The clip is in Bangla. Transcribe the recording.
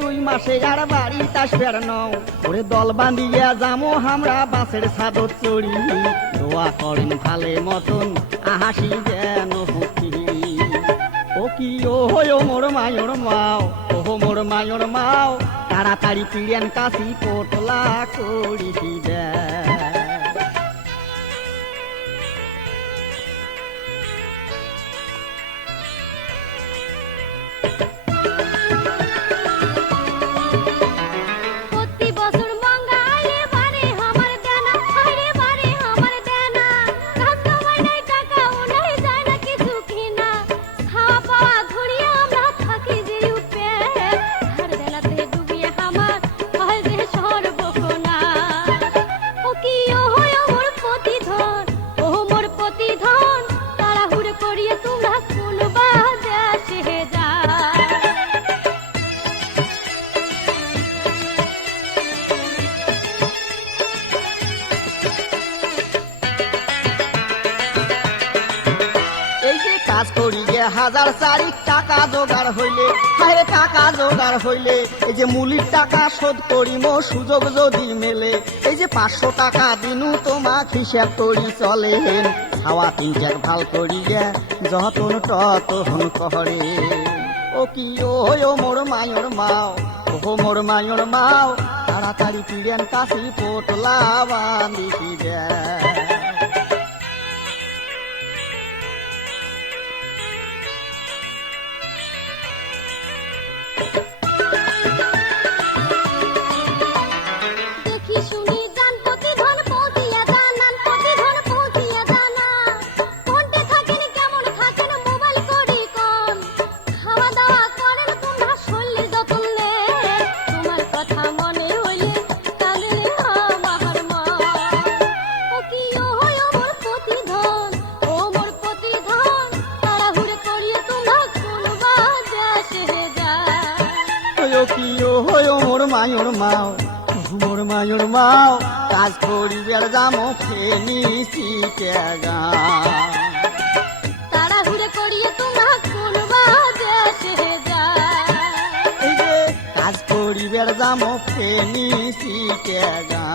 2 মাসে আর বাড়ি তাসবের নও ওরে দল বান্ধিয়া যামো আমরা বাসের ছাদত চড়ি দোয়া করেন ভালে মতন হাসি যেন হুকি ও কি ও মোর মায়র মাও ও মোর মায়র মাও তাড়াতাড়ি পিড়েন কাশি পোটলা করি দে কাজ করি যে 1000 টাকা জোগাড় হইলে হায় টাকা জোগাড় হইলে এই যে মূলির টাকা শোধ করিম সুযোগ যদি মেলে এই যে 500 টাকা দিনু তোমাক হিসাব করি চলেন খাওয়া 3-4 ভাল করি গে যতন ততন কহরে ও কি ও মোর মায়র মাও ও মোর মায়র মাও তাড়াতাড়ি পিড়েন কাশি পোটলা বাঁধি দে মোর মায়র মাও মোর মায়র মাও কাজ করিবার যামো ফেনি সিটেগা তাড়াহুড়ো করিয়ে তোমরা কোনবা দেশে যায় এই যে কাজ করিবার যামো ফেনি সিটেগা